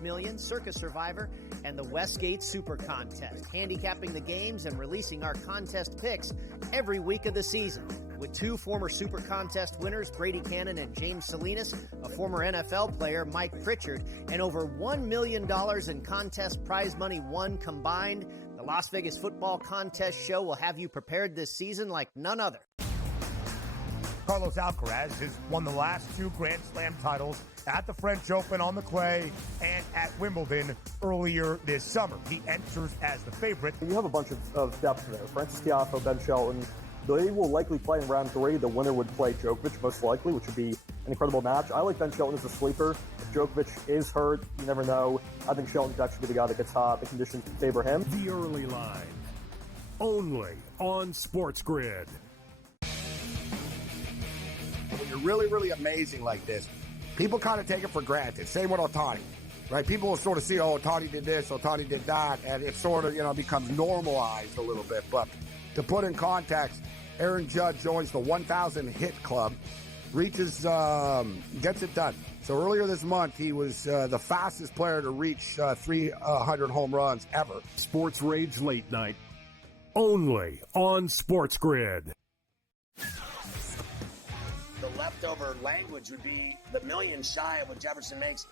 Million, Circus Survivor, and the Westgate Super Contest, handicapping the games and releasing our contest picks every week of the season. With two former Super Contest winners, Brady Cannon and James Salinas, a former NFL player, Mike Pritchard, and over $1 million in contest prize money won combined, the Las Vegas Football Contest Show will have you prepared this season like none other. Carlos Alcaraz has won the last two Grand Slam titles at the French Open on the clay and at Wimbledon earlier this summer. He enters as the favorite. You have a bunch of depth there. Francis Tiafoe, Ben Shelton, they will likely play in round three. The winner would play Djokovic most likely, which would be an incredible match. I like Ben Shelton as a sleeper. If Djokovic is hurt, you never know. I think Shelton could actually be the guy that gets hot. The conditions favor him. The early line, only on SportsGrid. When you're really, really amazing like this, people kind of take it for granted. Same with Ohtani, right? People will sort of see, oh, Ohtani did this, Ohtani did that, and it sort of, becomes normalized a little bit. But to put in context, Aaron Judge joins the 1,000 hit club, reaches, gets it done. So earlier this month, he was the fastest player to reach 300 home runs ever. Sports Rage Late Night, only on SportsGrid. The leftover language would be the million shy of what Jefferson makes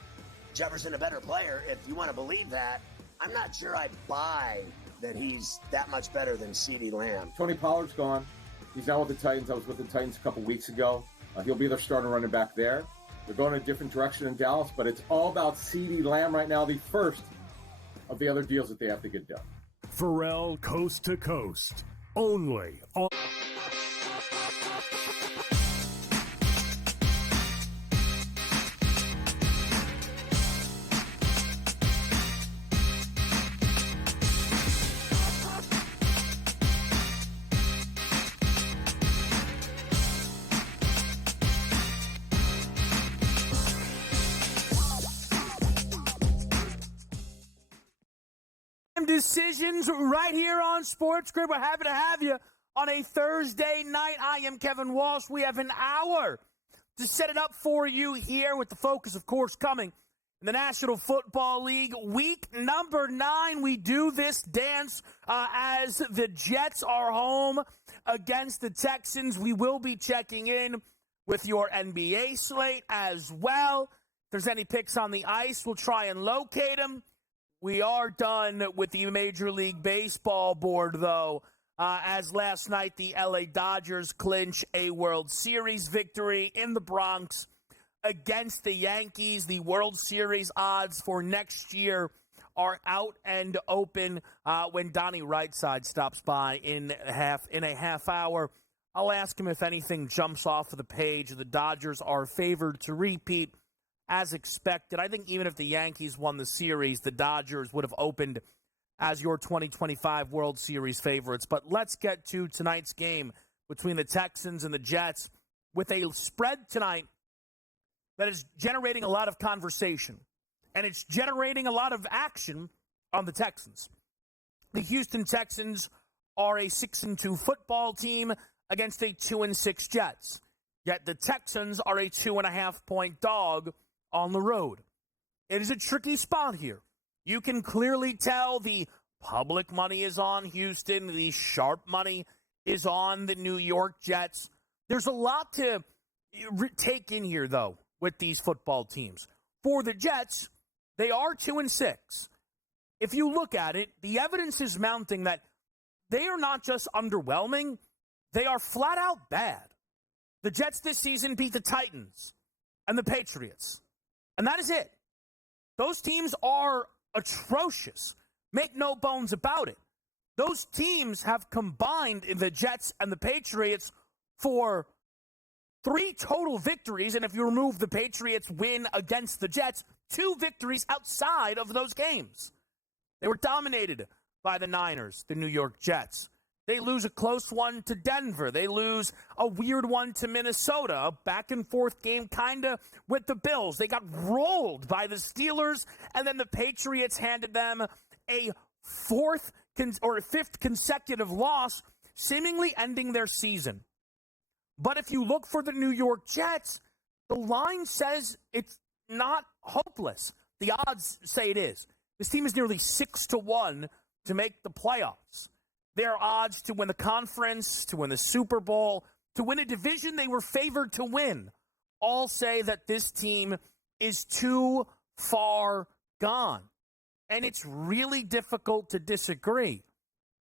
Jefferson a better player. If you want to believe that, I'm not sure I buy that he's that much better than CeeDee Lamb. Tony Pollard's gone. He's now with the Titans. I was with the Titans a couple weeks ago. He'll be their starting running back there. They're going in a different direction in Dallas, but it's all about CeeDee Lamb right now, the first of the other deals that they have to get done. Pharrell Coast to Coast, only on... Decisions right here on SportsGrid. We're happy to have you on a Thursday night. I am Kevin Walsh. We have an hour to set it up for you here with the focus, of course, coming in the National Football League. Week number 9, we do this dance as the Jets are home against the Texans. We will be checking in with your NBA slate as well. If there's any picks on the ice, we'll try and locate them. We are done with the Major League Baseball board, though, as last night the LA Dodgers clinch a World Series victory in the Bronx against the Yankees. The World Series odds for next year are out and open when Donnie Rightside stops by in a half hour. I'll ask him if anything jumps off of the page. The Dodgers are favored to repeat. As expected, I think even if the Yankees won the series, the Dodgers would have opened as your 2025 World Series favorites. But let's get to tonight's game between the Texans and the Jets with a spread tonight that is generating a lot of conversation, and it's generating a lot of action on the Texans. The Houston Texans are a 6-2 football team against a 2-6 Jets, yet the Texans are a 2.5-point dog on the road. It is a tricky spot here. You can clearly tell the public money is on Houston. The sharp money is on the New York Jets. There's a lot to take in here, though, with these football teams. For the Jets, they are 2-6. If you look at it, the evidence is mounting that they are not just underwhelming, they are flat out bad. The Jets this season beat the Titans and the Patriots. And that is it. Those teams are atrocious. Make no bones about it. Those teams have combined in the Jets and the Patriots for 3 total victories. And if you remove the Patriots' win against the Jets, 2 victories outside of those games. They were dominated by the Niners, the New York Jets. They lose a close one to Denver. They lose a weird one to Minnesota, a back-and-forth game kind of with the Bills. They got rolled by the Steelers, and then the Patriots handed them a 5th consecutive loss, seemingly ending their season. But if you look for the New York Jets, the line says it's not hopeless. the odds say it is. This team is nearly 6-1 to make the playoffs. Their odds to win the conference, to win the Super Bowl, to win a division they were favored to win, all say that this team is too far gone. And it's really difficult to disagree.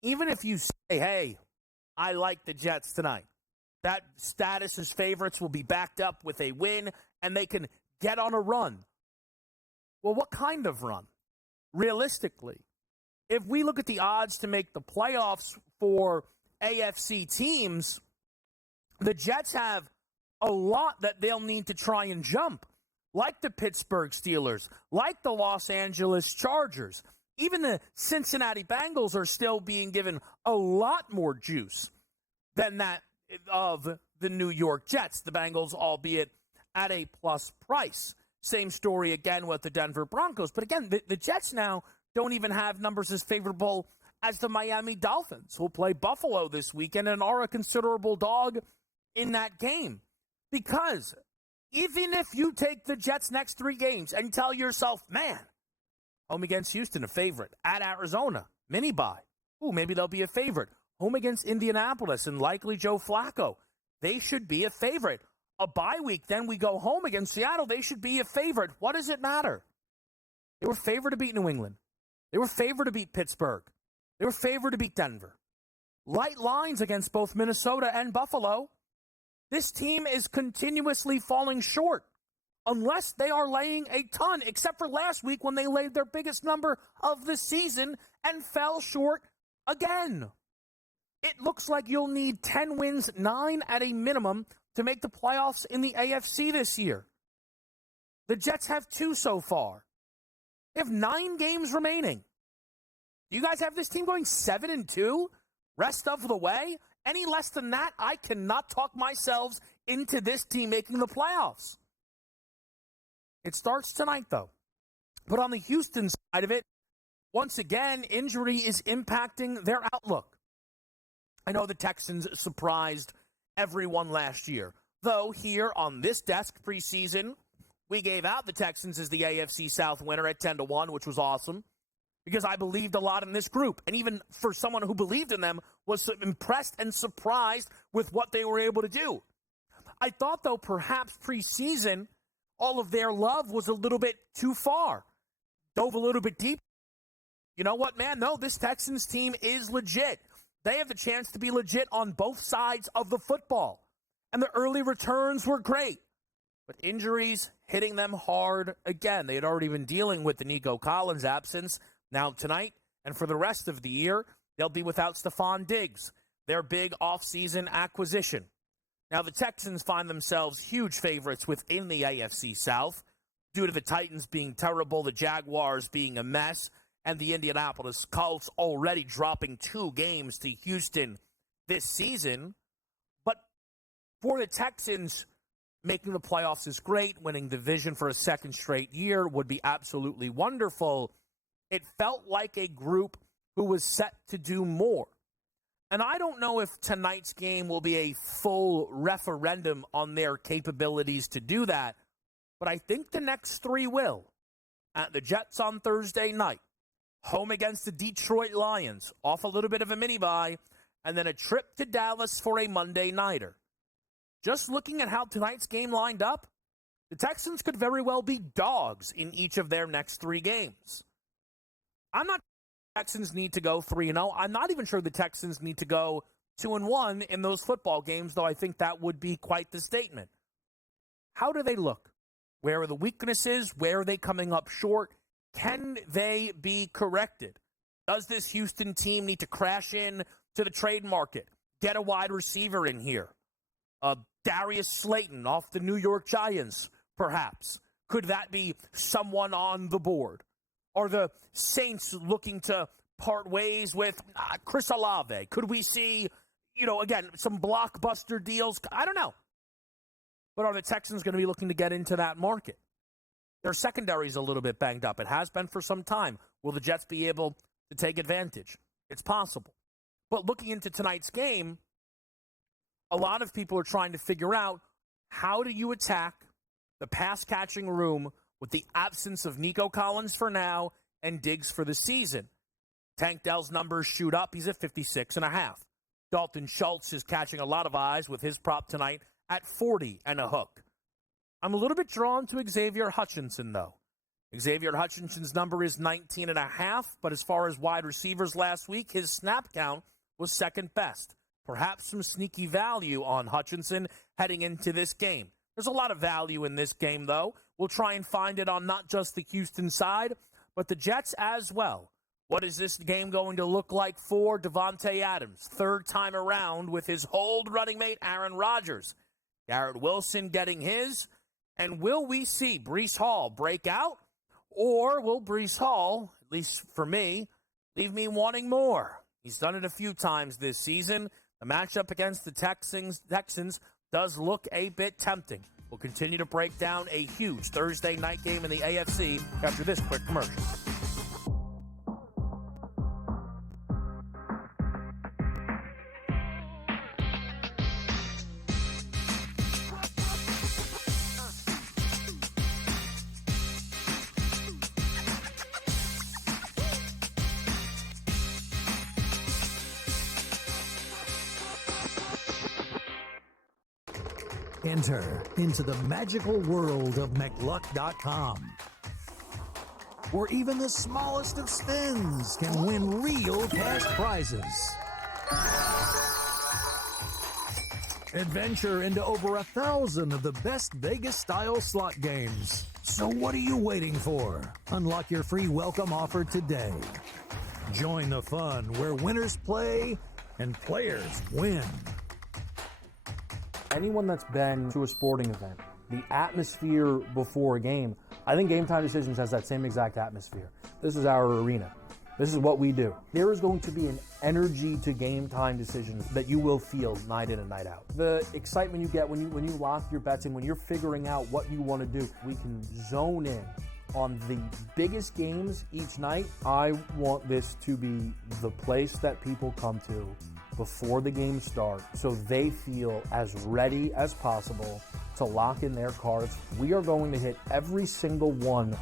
Even if you say, hey, I like the Jets tonight, that status as favorites will be backed up with a win, and they can get on a run. Well, what kind of run? Realistically, if we look at the odds to make the playoffs for AFC teams, the Jets have a lot that they'll need to try and jump, like the Pittsburgh Steelers, like the Los Angeles Chargers. Even the Cincinnati Bengals are still being given a lot more juice than that of the New York Jets. The Bengals, albeit at a plus price. Same story again with the Denver Broncos. But again, the Jets now don't even have numbers as favorable as the Miami Dolphins, who'll play Buffalo this weekend and are a considerable dog in that game. Because even if you take the Jets' next 3 games and tell yourself, man, home against Houston, a favorite. At Arizona, mini-bye. Ooh, maybe they'll be a favorite. Home against Indianapolis and likely Joe Flacco. They should be a favorite. A bye week, then we go home against Seattle. They should be a favorite. What does it matter? They were favored to beat New England. They were favored to beat Pittsburgh. They were favored to beat Denver. Light lines against both Minnesota and Buffalo. This team is continuously falling short unless they are laying a ton, except for last week when they laid their biggest number of the season and fell short again. It looks like you'll need 10 wins, 9 at a minimum, to make the playoffs in the AFC this year. The Jets have 2 so far. They have 9 games remaining. Do you guys have this team going 7-2 rest of the way? Any less than that, I cannot talk myself into this team making the playoffs. It starts tonight, though. But on the Houston side of it, once again, injury is impacting their outlook. I know the Texans surprised everyone last year. Though here on this desk preseason, we gave out the Texans as the AFC South winner at 10-1, which was awesome. Because I believed a lot in this group. And even for someone who believed in them, was impressed and surprised with what they were able to do. I thought, though, perhaps preseason, all of their love was a little bit too far. Dove a little bit deep. You know what, man? No, this Texans team is legit. They have the chance to be legit on both sides of the football. And the early returns were great. But injuries hitting them hard again. They had already been dealing with the Nico Collins absence. Now tonight and for the rest of the year, they'll be without Stephon Diggs, their big offseason acquisition. Now the Texans find themselves huge favorites within the AFC South due to the Titans being terrible, the Jaguars being a mess, and the Indianapolis Colts already dropping 2 games to Houston this season. But for the Texans, making the playoffs is great. Winning the division for a second straight year would be absolutely wonderful. It felt like a group who was set to do more. And I don't know if tonight's game will be a full referendum on their capabilities to do that, but I think the next 3 will. At the Jets on Thursday night, home against the Detroit Lions, off a little bit of a mini-bye, and then a trip to Dallas for a Monday nighter. Just looking at how tonight's game lined up, the Texans could very well be dogs in each of their next 3 games. I'm not sure the Texans need to go 3-0. I'm not even sure the Texans need to go 2-1 in those football games, though I think that would be quite the statement. How do they look? Where are the weaknesses? Where are they coming up short? Can they be corrected? Does this Houston team need to crash in to the trade market? Get a wide receiver in here? Darius Slayton off the New York Giants, perhaps. Could that be someone on the board? Are the Saints looking to part ways with Chris Olave? Could we see, again, some blockbuster deals? I don't know. But are the Texans going to be looking to get into that market? Their secondary is a little bit banged up. It has been for some time. Will the Jets be able to take advantage? It's possible. But looking into tonight's game, a lot of people are trying to figure out, how do you attack the pass-catching room with the absence of Nico Collins for now and Diggs for the season. Tank Dell's numbers shoot up. He's at 56.5. Dalton Schultz is catching a lot of eyes with his prop tonight at 40 and a hook. I'm a little bit drawn to Xavier Hutchinson, though. Xavier Hutchinson's number is 19.5, but as far as wide receivers last week, his snap count was second best. Perhaps some sneaky value on Hutchinson heading into this game. There's a lot of value in this game, though. We'll try and find it on not just the Houston side, but the Jets as well. What is this game going to look like for Devontae Adams? Third time around with his old running mate, Aaron Rodgers. Garrett Wilson getting his. And will we see Breece Hall break out? Or will Breece Hall, at least for me, leave me wanting more? He's done it a few times this season. The matchup against the Texans does look a bit tempting. We'll continue to break down a huge Thursday night game in the AFC after this quick commercial. Enter into the magical world of McLuck.com, where even the smallest of spins can win real cash prizes. Adventure into over 1,000 of the best Vegas-style slot games. So what are you waiting for? Unlock your free welcome offer today. Join the fun where winners play and players win. Anyone that's been to a sporting event, the atmosphere before a game, I think Game Time Decisions has that same exact atmosphere. This is our arena. This is what we do. There is going to be an energy to Game Time Decisions that you will feel night in and night out. The excitement you get when you lock your bets in, when you're figuring out what you want to do, we can zone in on the biggest games each night. I want this to be the place that people come to before the game starts so they feel as ready as possible to lock in their cards. We are going to hit every single one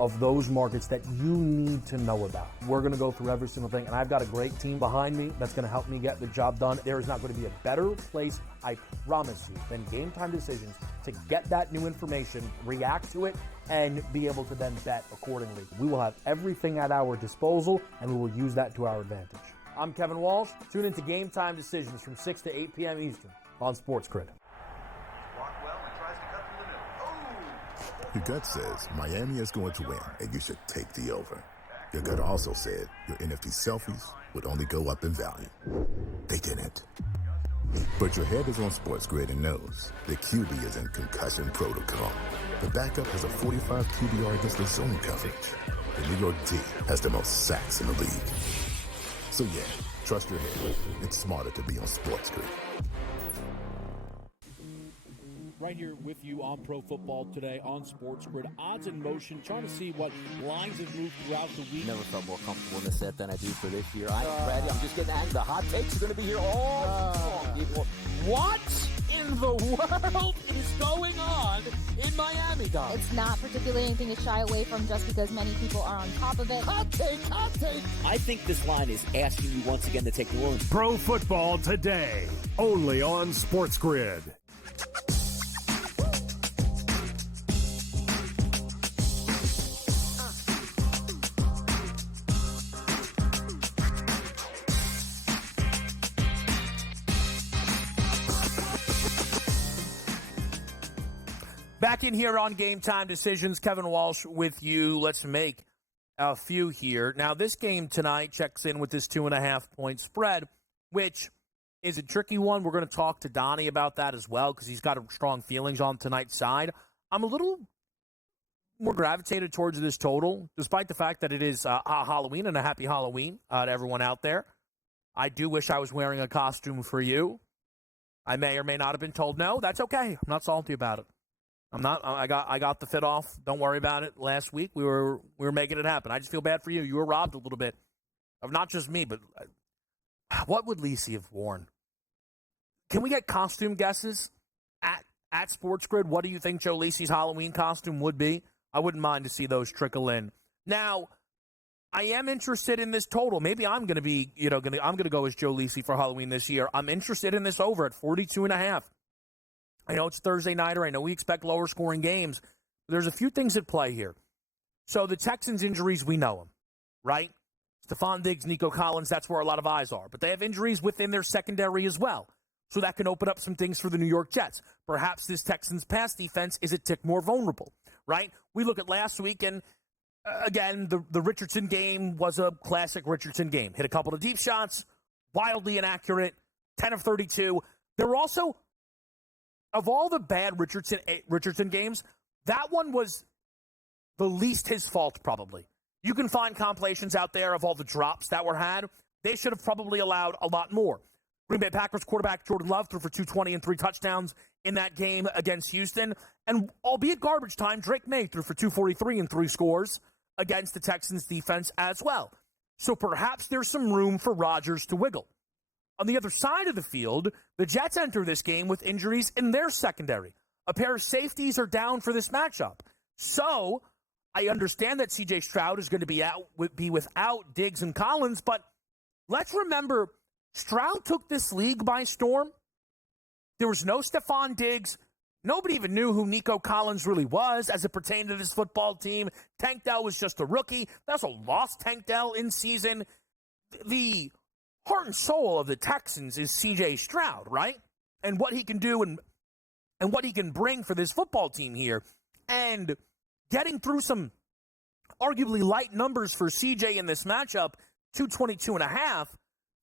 of those markets that you need to know about. We're going to go through every single thing, and I've got a great team behind me that's going to help me get the job done. There is not going to be a better place, I promise you, than Game Time Decisions to get that new information, react to it, and be able to then bet accordingly. We will have everything at our disposal, and we will use that to our advantage. I'm Kevin Walsh. Tune into Game Time Decisions from 6 to 8 p.m. Eastern on SportsGrid. Your gut says Miami is going to win, and you should take the over. Your gut also said your NFT selfies would only go up in value. They didn't. But your head is on SportsGrid and knows the QB is in concussion protocol. The backup has a 45 QBR against the zone coverage. The New York D has the most sacks in the league. So yeah, trust your head. It's smarter to be on SportsGrid. Right here with you on Pro Football Today on SportsGrid. Odds in motion, trying to see what lines have moved throughout the week. Never felt more comfortable in this set than I do for this year. I'm just getting angry. The hot takes are going to be here all long, people. What in the world is going on in Miami, guys? It's not particularly anything to shy away from just because many people are on top of it. Hot take, hot take. I think this line is asking you once again to take New Orleans. Pro Football Today, only on SportsGrid. Back in here on Game Time Decisions, Kevin Walsh with you. Let's make a few here. Now, this game tonight checks in with this 2.5-point spread, which is a tricky one. We're going to talk to Donnie about that as well because he's got strong feelings on tonight's side. I'm a little more gravitated towards this total, despite the fact that it is Halloween, and a happy Halloween to everyone out there. I do wish I was wearing a costume for you. I may or may not have been told no. That's okay. I'm not salty about it. I'm not. I got the fit off. Don't worry about it. Last week we were making it happen. I just feel bad for you. You were robbed a little bit of not just me, but what would Lacey have worn? Can we get costume guesses at SportsGrid? What do you think Joe Lacey's Halloween costume would be? I wouldn't mind to see those trickle in. Now, I am interested in this total. Maybe I'm going to be, I'm going to go as Joe Lisi for Halloween this year. I'm interested in this over at 42.5. I know it's Thursday nighter. I know we expect lower scoring games. There's a few things at play here. So the Texans' injuries, we know them, right? Stephon Diggs, Nico Collins, that's where a lot of eyes are. But they have injuries within their secondary as well. So that can open up some things for the New York Jets. Perhaps this Texans pass defense is a tick more vulnerable, right? We look at last week, and again, the Richardson game was a classic Richardson game. Hit a couple of deep shots, wildly inaccurate, 10 of 32. There were also, of all the bad Richardson games, that one was the least his fault, probably. You can find compilations out there of all the drops that were had. They should have probably allowed a lot more. Green Bay Packers quarterback Jordan Love threw for 220 and 3 touchdowns in that game against Houston. And albeit garbage time, Drake May threw for 243 and 3 scores against the Texans defense as well. So perhaps there's some room for Rodgers to wiggle. On the other side of the field, the Jets enter this game with injuries in their secondary. A pair of safeties are down for this matchup. So I understand that C.J. Stroud is going to be without Diggs and Collins, but let's remember, Stroud took this league by storm. There was no Stephon Diggs. Nobody even knew who Nico Collins really was as it pertained to this football team. Tank Dell was just a rookie. They also lost Tank Dell in season. The heart and soul of the Texans is C.J. Stroud, right? And what he can do and what he can bring for this football team here. And getting through some arguably light numbers for C.J. in this matchup, 222.5,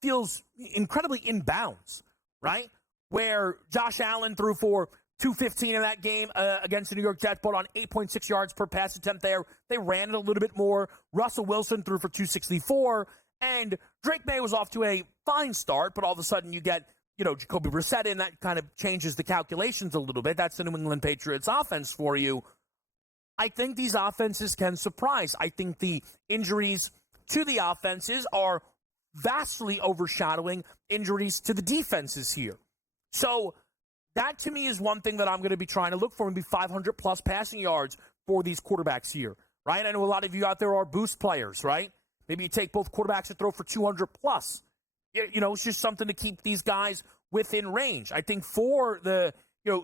feels incredibly in bounds, right? Where Josh Allen threw for 215 in that game against the New York Jets, but on 8.6 yards per pass attempt there. They ran it a little bit more. Russell Wilson threw for 264, and Drake May was off to a fine start, but all of a sudden you get, Jacoby Brissett in. That kind of changes the calculations a little bit. That's the New England Patriots offense for you. I think these offenses can surprise. I think the injuries to the offenses are vastly overshadowing injuries to the defenses here. So that, to me, is one thing that I'm going to be trying to look for and be 500-plus passing yards for these quarterbacks here, right? I know a lot of you out there are boost players, right? Maybe you take both quarterbacks and throw for 200-plus. It's just something to keep these guys within range. I think for the,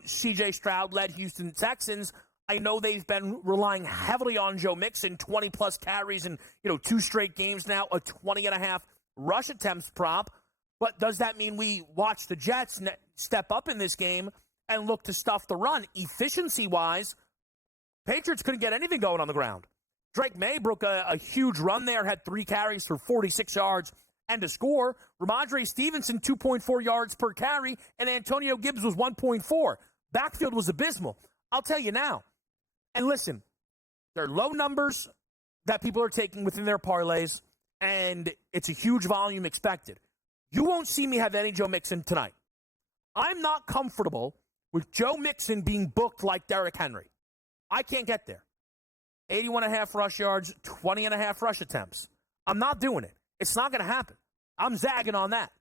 C.J. Stroud-led Houston Texans, I know they've been relying heavily on Joe Mixon, 20-plus carries and, 2 straight games now, a 20.5 rush attempts prop. But does that mean we watch the Jets step up in this game and look to stuff the run? Efficiency-wise, Patriots couldn't get anything going on the ground. Drake May broke a huge run there, had 3 carries for 46 yards and a score. Ramondre Stevenson, 2.4 yards per carry, and Antonio Gibbs was 1.4. Backfield was abysmal. I'll tell you now. And listen, they're low numbers that people are taking within their parlays, and it's a huge volume expected. You won't see me have any Joe Mixon tonight. I'm not comfortable with Joe Mixon being booked like Derrick Henry. I can't get there. 81.5 rush yards, 20.5 rush attempts. I'm not doing it. It's not going to happen. I'm zagging on that.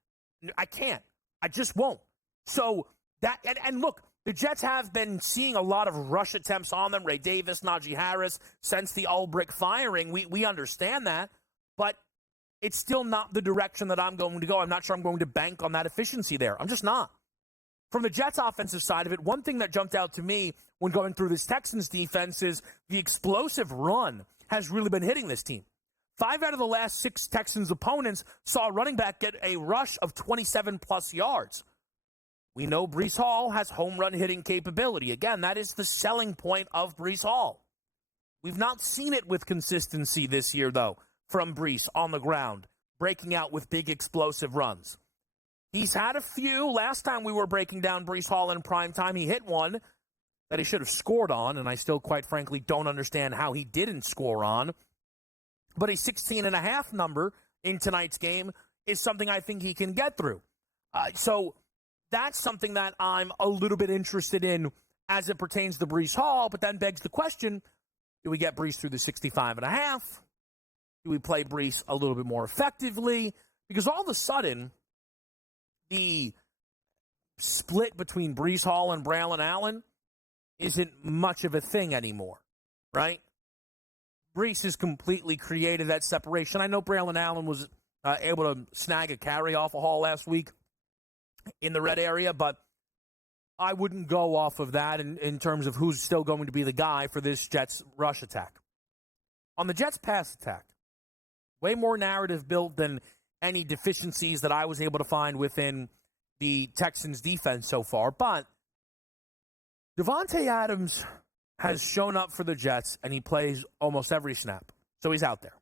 I can't. I just won't. So that, and look, the Jets have been seeing a lot of rush attempts on them. Ray Davis, Najee Harris, since the Ulbrich firing. We understand that, but it's still not the direction that I'm going to go. I'm not sure I'm going to bank on that efficiency there. I'm just not. From the Jets' offensive side of it, one thing that jumped out to me when going through this Texans defense is the explosive run has really been hitting this team. 5 out of the last 6 Texans opponents saw a running back get a rush of 27-plus yards. We know Breece Hall has home run hitting capability. Again, that is the selling point of Breece Hall. We've not seen it with consistency this year, though, from Breece on the ground, breaking out with big explosive runs. He's had a few. Last time we were breaking down Breece Hall in prime time, he hit one that he should have scored on, and I still, quite frankly, don't understand how he didn't score on. But a 16.5 number in tonight's game is something I think he can get through. So that's something that I'm a little bit interested in as it pertains to Breece Hall, but then begs the question, do we get Breece through the 65.5? Do we play Breece a little bit more effectively? Because all of a sudden, the split between Breece Hall and Braylon Allen isn't much of a thing anymore, right? Brees has completely created that separation. I know Braylon Allen was able to snag a carry off a haul last week in the red area, but I wouldn't go off of that in terms of who's still going to be the guy for this Jets rush attack. On the Jets pass attack, way more narrative built than any deficiencies that I was able to find within the Texans defense so far. But Davante Adams has shown up for the Jets, and he plays almost every snap. So he's out there.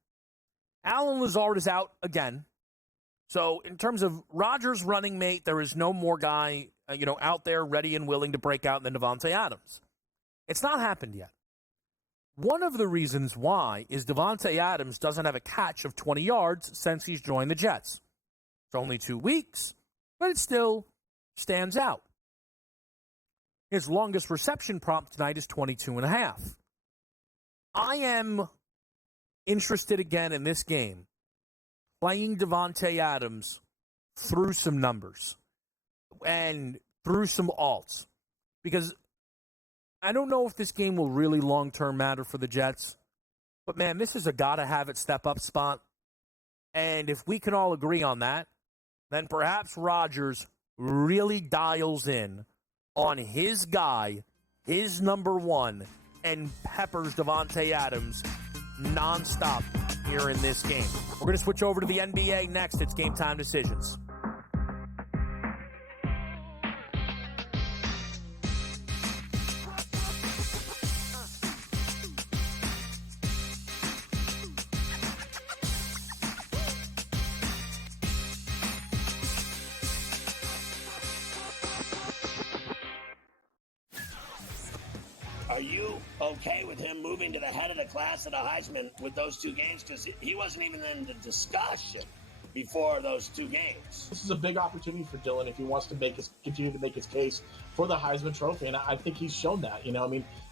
Allen Lazard is out again. So in terms of Rodgers' running mate, there is no more guy out there ready and willing to break out than Davante Adams. It's not happened yet. One of the reasons why is Davante Adams doesn't have a catch of 20 yards since he's joined the Jets. It's only 2 weeks, but it still stands out. His longest reception prompt tonight is 22.5. I am interested again in this game playing Davante Adams through some numbers and through some alts, because I don't know if this game will really long-term matter for the Jets, but, man, this is a gotta-have-it step-up spot. And if we can all agree on that, then perhaps Rodgers really dials in on his guy, his number one, and peppers Davante Adams nonstop here in this game. We're going to switch over to the NBA next. It's Game Time Decisions. Are you okay with him moving to the head of the class of the Heisman with those two games? Because he wasn't even in the discussion before those two games. This is a big opportunity for Dylan if he wants to continue to make his case for the Heisman Trophy, and I think he's shown that.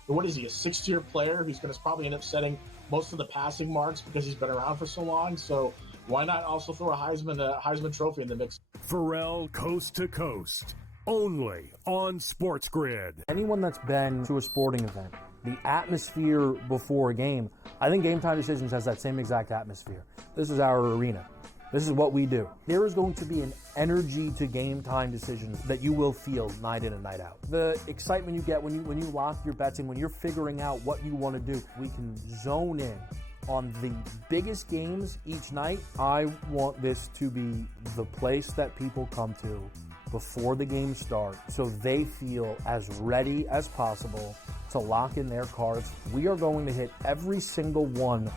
What is he, a sixth-year player who's going to probably end up setting most of the passing marks because he's been around for so long? So why not also throw a Heisman Trophy in the mix? Pharrell Coast to Coast. Only on SportsGrid. Anyone that's been to a sporting event, the atmosphere before a game, I think Game Time Decisions has that same exact atmosphere. This is our arena. This is what we do. There is going to be an energy to Game Time Decisions that you will feel night in and night out. The excitement you get when you lock your bets in, when you're figuring out what you want to do, we can zone in on the biggest games each night. I want this to be the place that people come to before the game starts so they feel as ready as possible to lock in their cards. We are going to hit every single one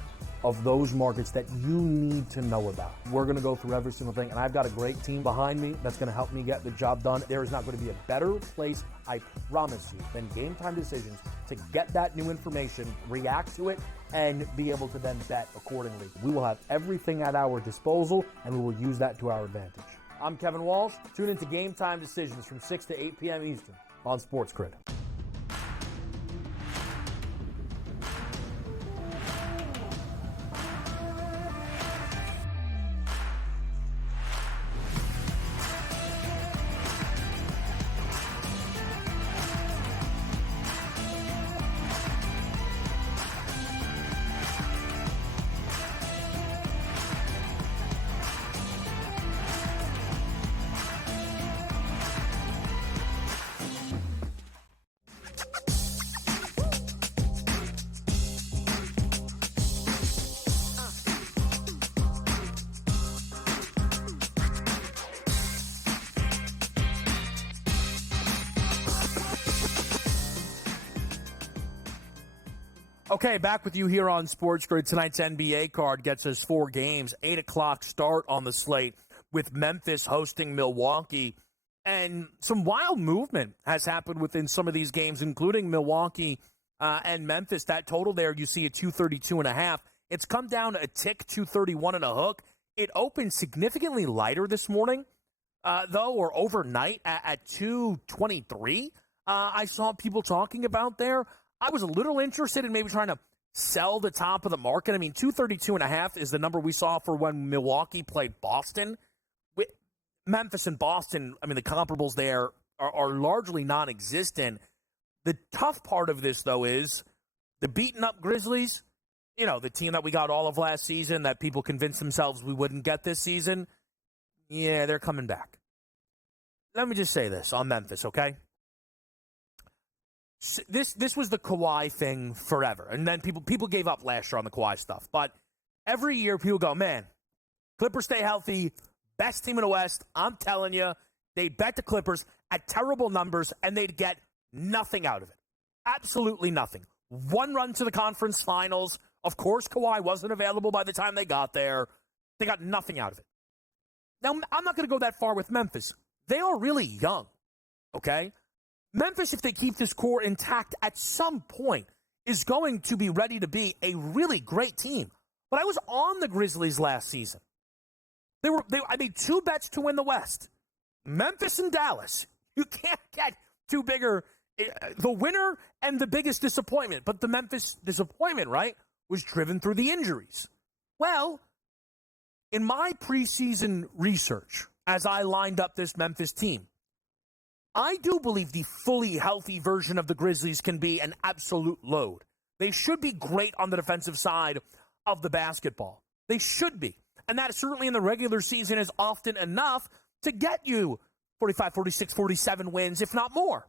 of those markets that you need to know about. We're going to go through every single thing, and I've got a great team behind me that's going to help me get the job done. There is not going to be a better place, I promise you, than Game Time Decisions to get that new information, react to it, and be able to then bet accordingly. We will have everything at our disposal, and we will use that to our advantage. I'm Kevin Walsh. Tune into Game Time Decisions from 6 to 8 p.m. Eastern on SportsGrid. Okay, back with you here on SportsGrid. Tonight's NBA card gets us 4 games, 8 o'clock start on the slate with Memphis hosting Milwaukee. And some wild movement has happened within some of these games, including Milwaukee and Memphis. That total there, you see at 232.5. It's come down a tick, 231 and a hook. It opened significantly lighter this morning, though, or overnight at 223. I saw people talking about there. I was a little interested in maybe trying to sell the top of the market. I mean, 232.5 is the number we saw for when Milwaukee played Boston. With Memphis and Boston, I mean, the comparables there are largely non-existent. The tough part of this, though, is the beaten-up Grizzlies the team that we got all of last season that people convinced themselves we wouldn't get this season, yeah, they're coming back. Let me just say this on Memphis, okay? This was the Kawhi thing forever. And then people gave up last year on the Kawhi stuff. But every year people go, man, Clippers stay healthy, best team in the West. I'm telling you, they bet the Clippers at terrible numbers, and they'd get nothing out of it. Absolutely nothing. One run to the conference finals. Of course, Kawhi wasn't available by the time they got there. They got nothing out of it. Now, I'm not going to go that far with Memphis. They are really young, okay? Memphis, if they keep this core intact at some point, is going to be ready to be a really great team. But I was on the Grizzlies last season. I made 2 bets to win the West. Memphis and Dallas. You can't get two bigger. The winner and the biggest disappointment. But the Memphis disappointment, right, was driven through the injuries. Well, in my preseason research, as I lined up this Memphis team, I do believe the fully healthy version of the Grizzlies can be an absolute load. They should be great on the defensive side of the basketball. They should be. And that certainly in the regular season is often enough to get you 45, 46, 47 wins, if not more.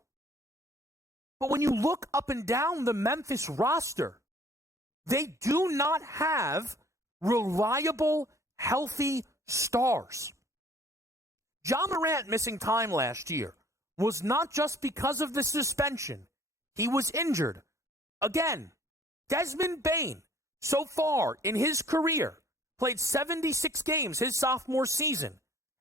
But when you look up and down the Memphis roster, they do not have reliable, healthy stars. Ja Morant missing time last year was not just because of the suspension. He was injured. Again, Desmond Bane, so far in his career, played 76 games his sophomore season,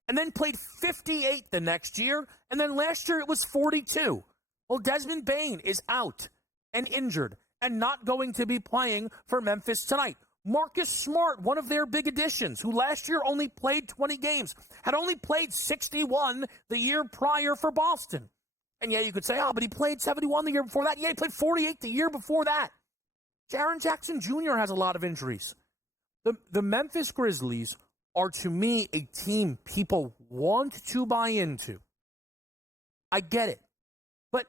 and then played 58 the next year, and then last year it was 42. Well, Desmond Bane is out and injured and not going to be playing for Memphis tonight. Marcus Smart, one of their big additions, who last year only played 20 games, had only played 61 the year prior for Boston. And yeah, you could say, but he played 71 the year before that. Yeah, he played 48 the year before that. Jaren Jackson Jr. has a lot of injuries. The Memphis Grizzlies are, to me, a team people want to buy into. I get it. But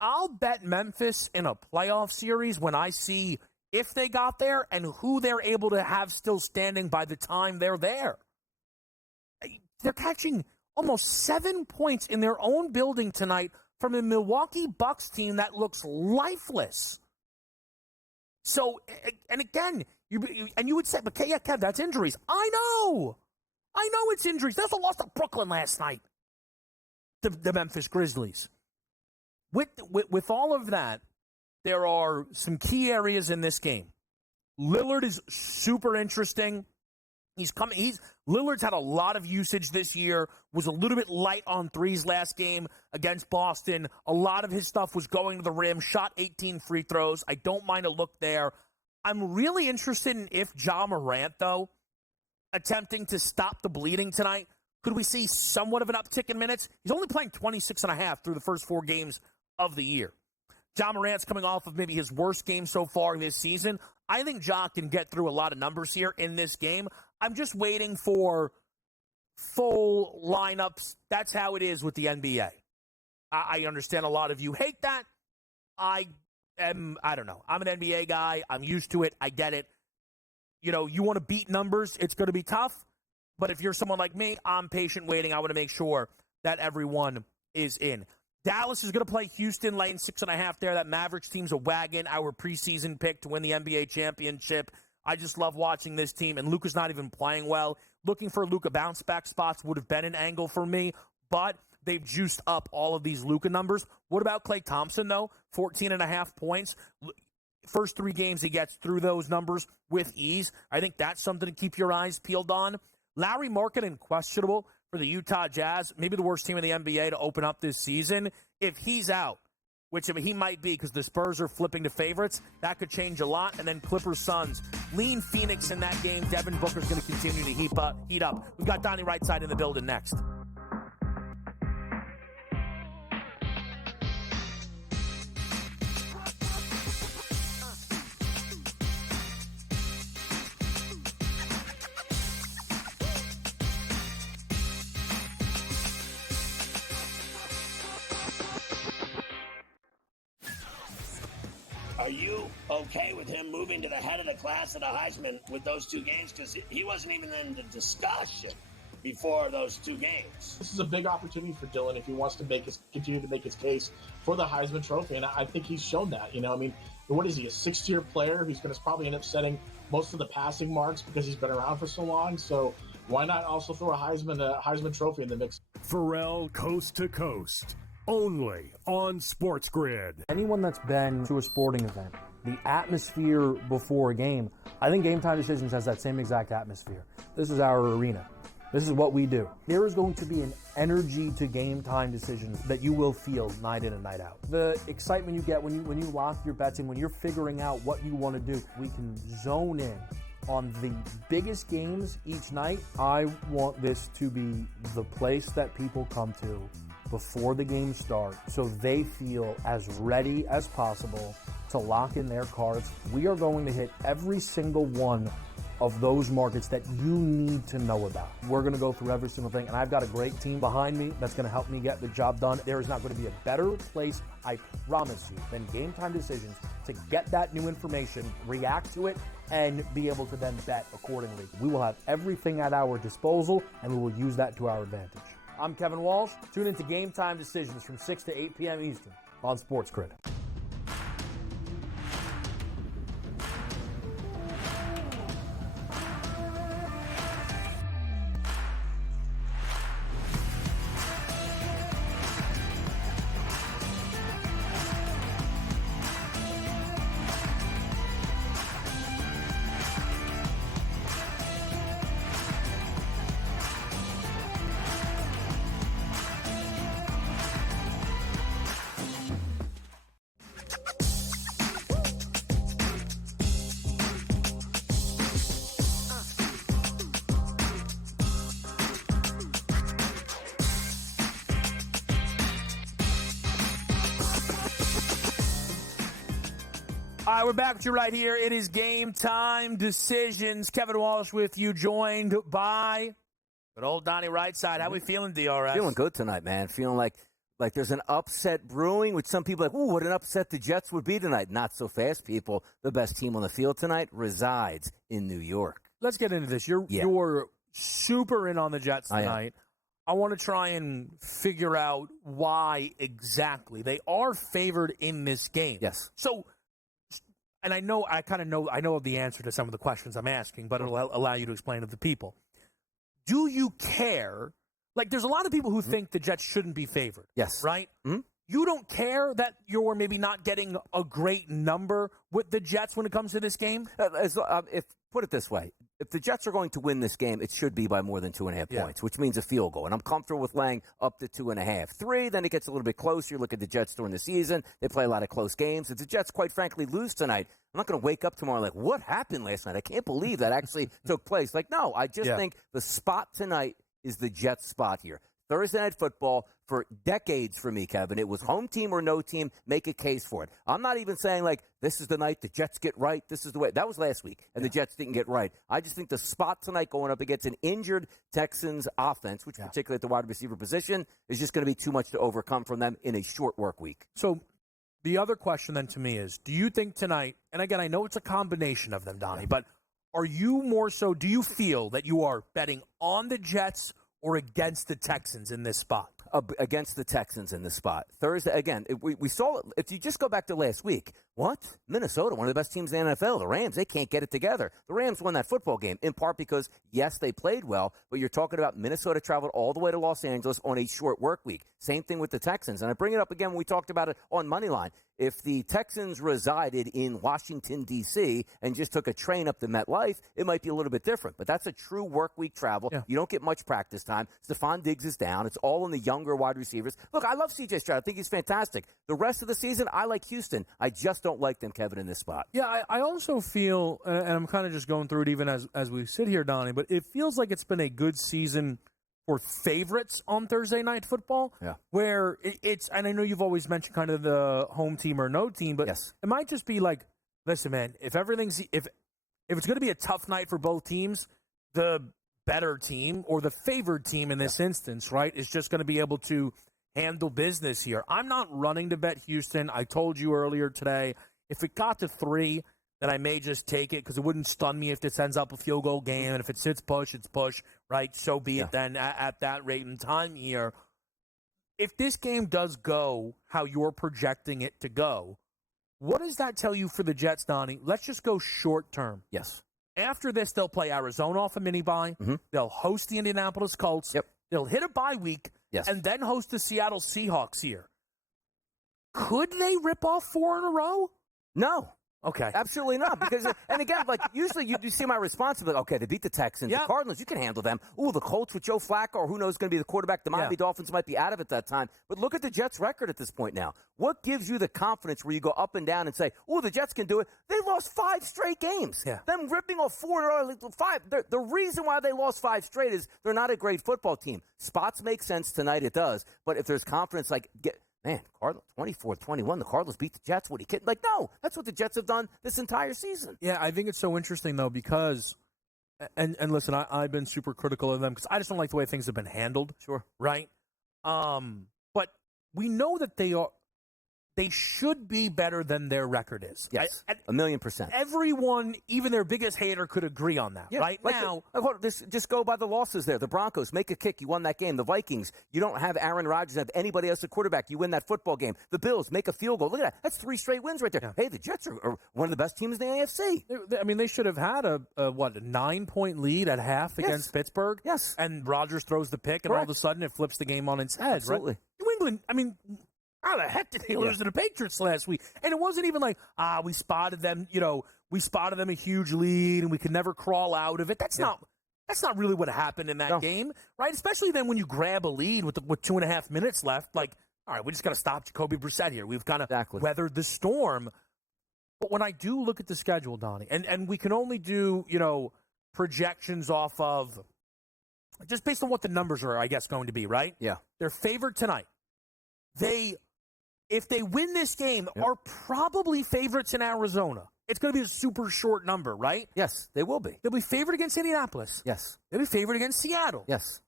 I'll bet Memphis in a playoff series when I see if they got there and who they're able to have still standing by the time they're there. They're catching almost 7 points in their own building tonight from a Milwaukee Bucks team that looks lifeless. So, and again, you would say, but yeah, Kev, that's injuries. I know it's injuries. There's a loss to Brooklyn last night. The Memphis Grizzlies. With all of that, there are some key areas in this game. Lillard is super interesting. Lillard's had a lot of usage this year, was a little bit light on threes last game against Boston. A lot of his stuff was going to the rim, shot 18 free throws. I don't mind a look there. I'm really interested in if Ja Morant, though, attempting to stop the bleeding tonight, could we see somewhat of an uptick in minutes? He's only playing 26 and a half through the first 4 games of the year. Ja Morant's coming off of maybe his worst game so far this season. I think Ja can get through a lot of numbers here in this game. I'm just waiting for full lineups. That's how it is with the NBA. I understand a lot of you hate that. I don't know. I'm an NBA guy. I'm used to it. I get it. You want to beat numbers. It's going to be tough. But if you're someone like me, I'm patient waiting. I want to make sure that everyone is in. Dallas is going to play Houston, laying 6.5 there. That Mavericks team's a wagon. Our preseason pick to win the NBA championship. I just love watching this team, and Luka's not even playing well. Looking for Luka bounce-back spots would have been an angle for me, but they've juiced up all of these Luka numbers. What about Klay Thompson, though? 14.5 points. First 3 games, he gets through those numbers with ease. I think that's something to keep your eyes peeled on. Larry Markkinen, questionable for the Utah Jazz, maybe the worst team in the NBA to open up this season. If he's out, which he might be because the Spurs are flipping to favorites, that could change a lot. And then Clippers Suns, lean Phoenix in that game. Devin Booker's going to continue to heat up. We've got Donnie Rightside in the building next. Are you okay with him moving to the head of the class at a Heisman with those 2 games? Because he wasn't even in the discussion before those 2 games. This is a big opportunity for Dylan if he wants to continue to make his case for the Heisman Trophy, and I think he's shown that. I mean, what is he, a 6th-tier player who's going to probably end up setting most of the passing marks because he's been around for so long? So why not also throw a Heisman Trophy in the mix? Pharrell Coast to Coast, only on SportsGrid. Anyone that's been to a sporting event, the atmosphere before a game, I think Game Time Decisions has that same exact atmosphere. This is our arena. This is what we do. There is going to be an energy to Game Time Decisions that you will feel night in and night out. The excitement you get when you lock your bets in, when you're figuring out what you want to do, we can zone in on the biggest games each night. I want this to be the place that people come to before the games start so they feel as ready as possible to lock in their cards. We are going to hit every single one of those markets that you need to know about. We're going to go through every single thing, and I've got a great team behind me that's going to help me get the job done. There is not going to be a better place, I promise you, than Game Time Decisions to get that new information, react to it, and be able to then bet accordingly. We will have everything at our disposal, and we will use that to our advantage. I'm Kevin Walsh. Tune into Game Time Decisions from 6 to 8 p.m. Eastern on SportsGrid. All right, we're back with you right here. It is Game Time Decisions. Kevin Walsh with you, joined by good old Donnie Rightside. How we feeling, DRS? Feeling good tonight, man. Feeling like there's an upset brewing, which some people are like, ooh, what an upset the Jets would be tonight. Not so fast, people. The best team on the field tonight resides in New York. Let's get into this. You're super in on the Jets tonight. I want to try and figure out why exactly. They are favored in this game. Yes. So, and I know the answer to some of the questions I'm asking, but it'll allow you to explain to the people. Do you care? Like, there's a lot of people who think the Jets shouldn't be favored. Yes. Right? Mm-hmm. You don't care that you're maybe not getting a great number with the Jets when it comes to this game? Put it this way. If the Jets are going to win this game, it should be by more than 2.5 points, which means a field goal. And I'm comfortable with laying up to 2.5. 3, then it gets a little bit closer. You look at the Jets during the season. They play a lot of close games. If the Jets, quite frankly, lose tonight, I'm not going to wake up tomorrow like, what happened last night? I can't believe that actually took place. Like, no, I just think the spot tonight is the Jets spot here. Thursday Night Football, for decades for me, Kevin, it was home team or no team, make a case for it. I'm not even saying, like, this is the night the Jets get right. This is the way. That was last week, and the Jets didn't get right. I just think the spot tonight going up against an injured Texans offense, which particularly at the wide receiver position, is just going to be too much to overcome from them in a short work week. So the other question then to me is, do you think tonight, and again, I know it's a combination of them, Donnie, but are you more so, do you feel that you are betting on the Jets or against the Texans in this spot? Against the Texans in this spot. Thursday, again, we saw it. If you just go back to last week, what? Minnesota, one of the best teams in the NFL. The Rams, they can't get it together. The Rams won that football game, in part because, yes, they played well, but you're talking about Minnesota traveled all the way to Los Angeles on a short work week. Same thing with the Texans. And I bring it up again when we talked about it on Moneyline. If the Texans resided in Washington, D.C., and just took a train up to MetLife, it might be a little bit different. But that's a true work week travel. Yeah. You don't get much practice time. Stephon Diggs is down. It's all in the younger wide receivers. Look, I love C.J. Stroud. I think he's fantastic. The rest of the season, I like Houston. I just don't like them, Kevin, in this spot. Yeah, I also feel, and I'm kind of just going through it even as we sit here, Donnie, but it feels like it's been a good season for favorites on Thursday Night Football, where it's, and I know you've always mentioned kind of the home team or no team, but it might just be like, listen, man, if it's going to be a tough night for both teams, the better team or the favored team in this instance, right, is just going to be able to handle business here. I'm not running to bet Houston. I told you earlier today, If it got to 3, then I may just take it because it wouldn't stun me if this ends up a field goal game. And if it's push, it's push, right? So be it then at that rate and time here. If this game does go how you're projecting it to go, what does that tell you for the Jets, Donnie? Let's just go short term. Yes. After this, they'll play Arizona off a mini-bye. Mm-hmm. They'll host the Indianapolis Colts. Yep. They'll hit a bye week and then host the Seattle Seahawks here. Could they rip off 4 in a row? No. Okay. Absolutely not. Because, and again, like usually you see my response, like, okay, they beat the Texans. The Cardinals, you can handle them. Ooh, the Colts with Joe Flacco, or who knows going to be the quarterback. The Miami Dolphins might be out of it that time. But look at the Jets' record at this point now. What gives you the confidence where you go up and down and say, ooh, the Jets can do it? They lost 5 straight games. Yeah. Them ripping off 4 in a row, 5. The reason why they lost 5 straight is they're not a great football team. Spots make sense tonight, it does. But if there's confidence, like, man, Cardinals 24-21. The Cardinals beat the Jets. What are you kidding? Like, no, that's what the Jets have done this entire season. Yeah, I think it's so interesting, though, because, and listen, I've been super critical of them because I just don't like the way things have been handled. Sure. Right? But we know that they should be better than their record is. Yes, 1,000,000%. Everyone, even their biggest hater, could agree on that. Right like now, just go by the losses there. The Broncos make a kick, you won that game. The Vikings, you don't have Aaron Rodgers, have anybody else at quarterback, you win that football game. The Bills make a field goal. Look at that. That's 3 straight wins right there. Yeah. Hey, the Jets are one of the best teams in the AFC. They should have had a 9-point lead at half against Pittsburgh. Yes. And Rodgers throws the pick, and all of a sudden it flips the game on its head. Absolutely. Right? New England, how the heck did they lose to the Patriots last week? And it wasn't even like, we spotted them, we spotted them a huge lead and we could never crawl out of it. That's not really what happened in that game, right? Especially then when you grab a lead with 2.5 minutes left, like, all right, we just got to stop Jacoby Brissett here. We've kind of weathered the storm. But when I do look at the schedule, Donnie, and we can only do, projections off of just based on what the numbers are, I guess, going to be, right? Yeah. They're favored tonight. If they win this game, are probably favorites in Arizona. It's going to be a super short number, right? Yes, they will be. They'll be favored against Indianapolis. Yes. They'll be favored against Seattle. Yes.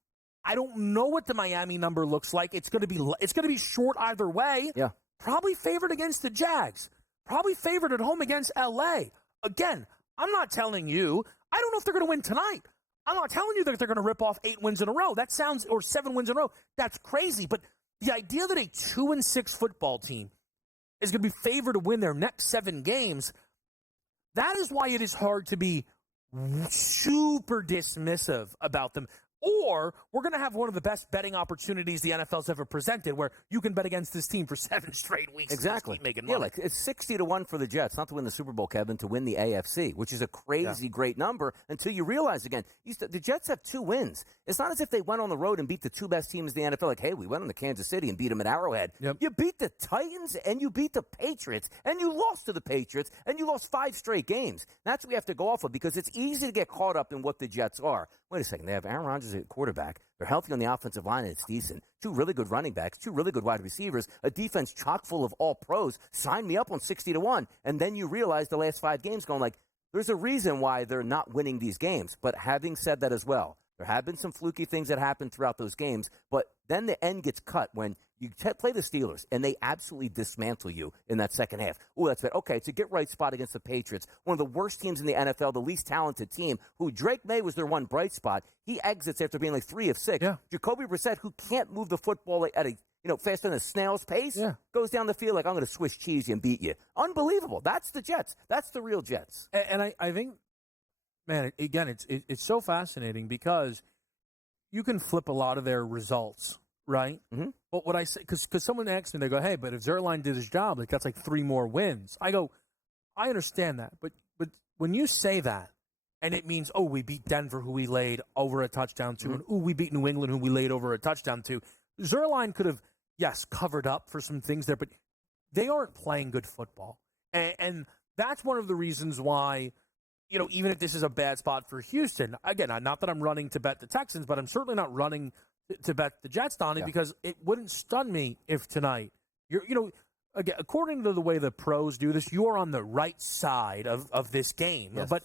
I don't know what the Miami number looks like. It's going to be short either way. Yeah. Probably favored against the Jags. Probably favored at home against LA. Again, I'm not telling you. I don't know if they're going to win tonight. I'm not telling you that they're going to rip off 8 wins in a row. That sounds, or 7 wins in a row. That's crazy. But the idea that a 2-6 football team is going to be favored to win their next 7 games, that is why it is hard to be super dismissive about them. Or we're going to have one of the best betting opportunities the NFL's ever presented where you can bet against this team for 7 straight weeks. Exactly. And making money. Yeah, like it's 60-1 for the Jets, not to win the Super Bowl, Kevin, to win the AFC, which is a crazy great number until you realize again, the Jets have 2 wins. It's not as if they went on the road and beat the 2 best teams in the NFL. Like, hey, we went on to Kansas City and beat them at Arrowhead. Yep. You beat the Titans and you beat the Patriots and you lost to the Patriots and you lost 5 straight games. That's what we have to go off of because it's easy to get caught up in what the Jets are. Wait a second. They have Aaron Rodgers at quarterback. They're healthy on the offensive line, and it's decent. 2 really good running backs, 2 really good wide receivers, a defense chock full of all pros. Sign me up on 60-1. And then you realize the last 5 games going like, there's a reason why they're not winning these games. But having said that as well, there have been some fluky things that happened throughout those games. But then the end gets cut when you play the Steelers, and they absolutely dismantle you in that second half. Oh, that's bad. Okay, it's a get-right spot against the Patriots, one of the worst teams in the NFL, the least talented team, who Drake May was their one bright spot. He exits after being like 3 of 6. Yeah. Jacoby Brissett, who can't move the football at a faster than a snail's pace, goes down the field like, I'm going to Swiss cheese you and beat you. Unbelievable. That's the Jets. That's the real Jets. And I think, man, again, it's so fascinating because you can flip a lot of their results, right? Mm-hmm. But what I say, because someone asked me, they go, hey, but if Zerline did his job, like that's like 3 more wins. I go, I understand that. But when you say that, and it means, oh, we beat Denver, who we laid over a touchdown to, and we beat New England, who we laid over a touchdown to. Zerline could have, yes, covered up for some things there, but they aren't playing good football. And that's one of the reasons why, even if this is a bad spot for Houston, again, not that I'm running to bet the Texans, but I'm certainly not running to bet the Jets, Donnie, because it wouldn't stun me if tonight, again, according to the way the pros do this, you are on the right side of this game. Yes. But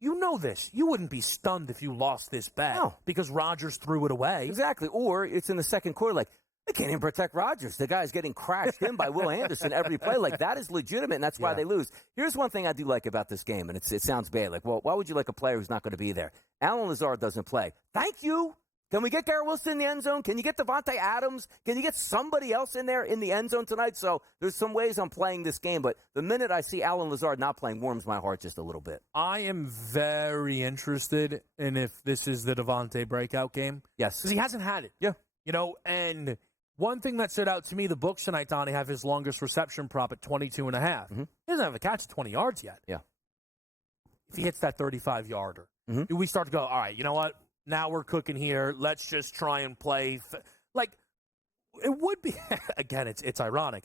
you know this. You wouldn't be stunned if you lost this bet because Rodgers threw it away. Exactly. Or it's in the second quarter, like, They can't even protect Rodgers. The guy's getting crashed in by Will Anderson every play. Like, that is legitimate, and that's why they lose. Here's one thing I do like about this game, and it sounds bad. Like, well, why would you like a player who's not going to be there? Allen Lazard doesn't play. Thank you. Can we get Garrett Wilson in the end zone? Can you get Devontae Adams? Can you get somebody else in there in the end zone tonight? So there's some ways I'm playing this game, but the minute I see Allen Lazard not playing warms my heart just a little bit. I am very interested in if this is the Devontae breakout game. Yes. Because he hasn't had it. Yeah. And one thing that stood out to me, the books tonight, Donnie, have his longest reception prop at 22.5. Mm-hmm. He doesn't have a catch at 20 yards yet. Yeah. If he hits that 35-yarder, do we start to go, all right, you know what? Now we're cooking here. Let's just try and play. Like, it would be, again, it's ironic.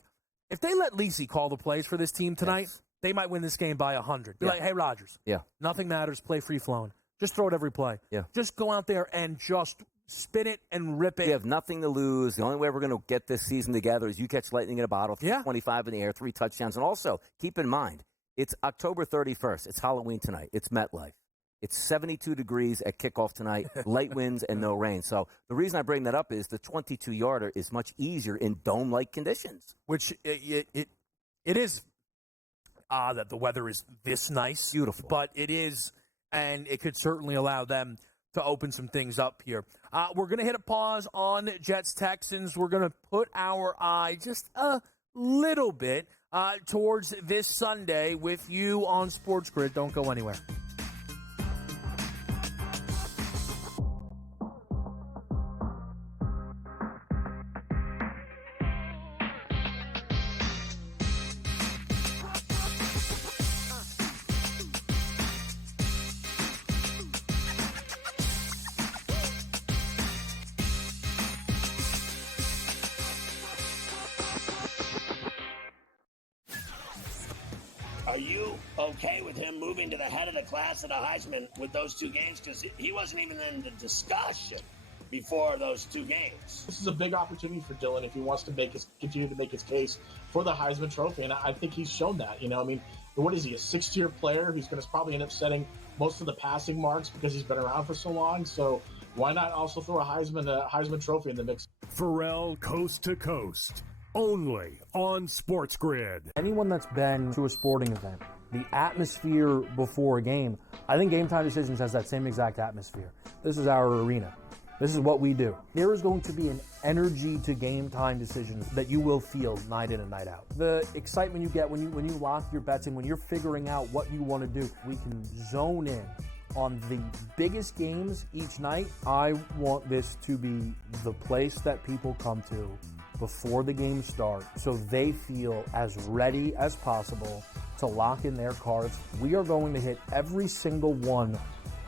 If they let Lisi call the plays for this team tonight, they might win this game by 100. Be like, hey, Rodgers, nothing matters. Play free-flowing. Just throw it every play. Yeah. Just go out there and just spin it and rip it. We have nothing to lose. The only way we're going to get this season together is you catch lightning in a bottle, 25 in the air, 3 touchdowns. And also, keep in mind, it's October 31st. It's Halloween tonight. It's MetLife. It's 72 degrees at kickoff tonight, light winds and no rain. So the reason I bring that up is the 22-yarder is much easier in dome-like conditions. Which it is that the weather is this nice. Beautiful. But it is, and it could certainly allow them to open some things up here. We're going to hit a pause on Jets-Texans. We're going to put our eye just a little bit towards this Sunday with you on SportsGrid. Don't go anywhere. Are you okay with him moving to the head of the class at a Heisman with those 2 games? Because he wasn't even in the discussion before those 2 games. This is a big opportunity for Dylan if he wants to continue to make his case for the Heisman Trophy, and I think he's shown that. I mean, what is he, a 6th-tier player who's going to probably end up setting most of the passing marks because he's been around for so long? So why not also throw a Heisman Trophy in the mix? Pharrell Coast to Coast, only on SportsGrid. Anyone that's been to a sporting event, the atmosphere before a game, I think Game Time Decisions has that same exact atmosphere. This is our arena. This is what we do. There is going to be an energy to Game Time Decisions that you will feel night in and night out. The excitement you get when you lock your bets in, when you're figuring out what you want to do, we can zone in on the biggest games each night. I want this to be the place that people come to before the game starts so they feel as ready as possible to lock in their cards. We are going to hit every single one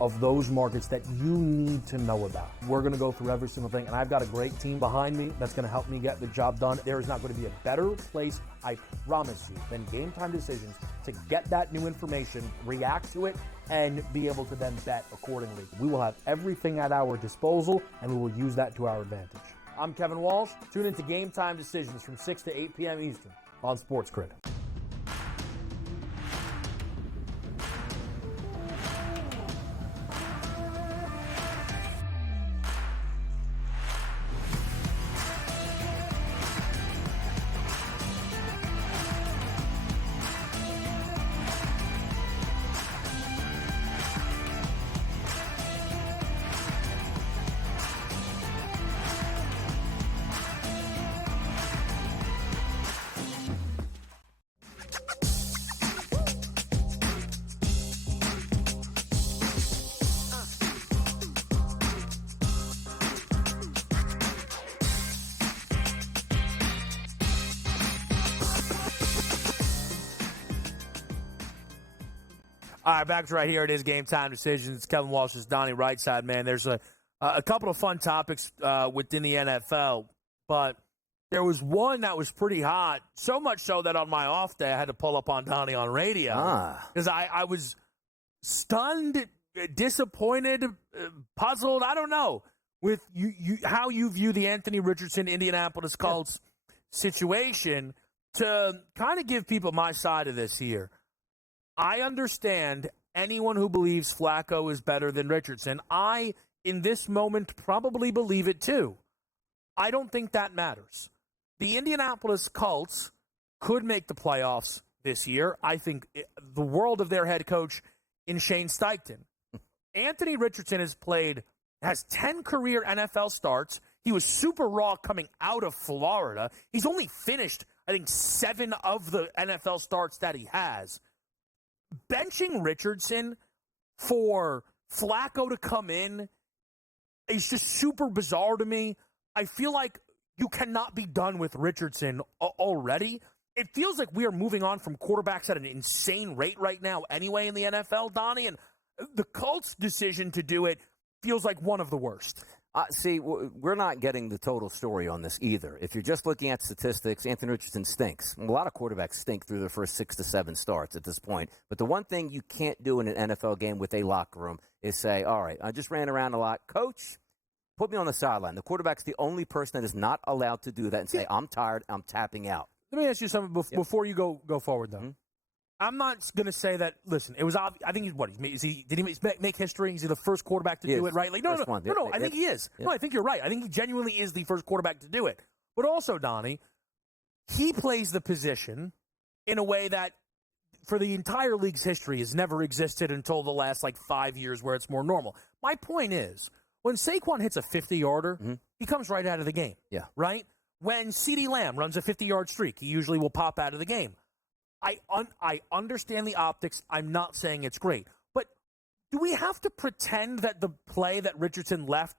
of those markets that you need to know about. We're going to go through every single thing, and I've got a great team behind me that's going to help me get the job done. There is not going to be a better place, I promise you, than Game Time Decisions to get that new information, react to it, and be able to then bet accordingly. We will have everything at our disposal, and we will use that to our advantage. I'm Kevin Walsh. Tune into Game Time Decisions from 6 to 8 p.m. Eastern on SportsGrid. All right, back to right here. It is Game Time Decisions. It's Kevin Walsh's Donnie Rightside, man. There's a couple of fun topics within the NFL, but there was one that was pretty hot, so much so that on my off day I had to pull up on Donnie on radio because I was stunned, disappointed, puzzled, I don't know, with you how you view the Anthony Richardson Indianapolis Colts situation. To kind of give people my side of this here, I understand anyone who believes Flacco is better than Richardson. I, in this moment, probably believe it too. I don't think that matters. The Indianapolis Colts could make the playoffs this year. I think the world of their head coach in Shane Steichen. Anthony Richardson has 10 career NFL starts. He was super raw coming out of Florida. He's only finished, I think, 7 of the NFL starts that he has. Benching Richardson for Flacco to come in is just super bizarre to me. I feel like you cannot be done with Richardson already. It feels like we are moving on from quarterbacks at an insane rate right now anyway in the NFL, Donnie, and the Colts' decision to do it feels like one of the worst. See, we're not getting the total story on this either. If you're just looking at statistics, Anthony Richardson stinks. A lot of quarterbacks stink through their first 6 to 7 starts at this point. But the one thing you can't do in an NFL game with a locker room is say, all right, I just ran around a lot. Coach, put me on the sideline. The quarterback's the only person that is not allowed to do that and say, I'm tired, I'm tapping out. Let me ask you something before you go forward, though. Mm-hmm. I'm not going to say that. Listen, it was obvious. I think did he make history? Is he the first quarterback to do it? Right? Like, no. I think he is. Yeah. No, I think you're right. I think he genuinely is the first quarterback to do it. But also, Donnie, he plays the position in a way that, for the entire league's history, has never existed until the last 5 years, where it's more normal. My point is, when Saquon hits a 50-yarder, he comes right out of the game. Yeah. Right? When CeeDee Lamb runs a 50-yard streak, he usually will pop out of the game. I understand the optics. I'm not saying it's great. But do we have to pretend that the play that Richardson left,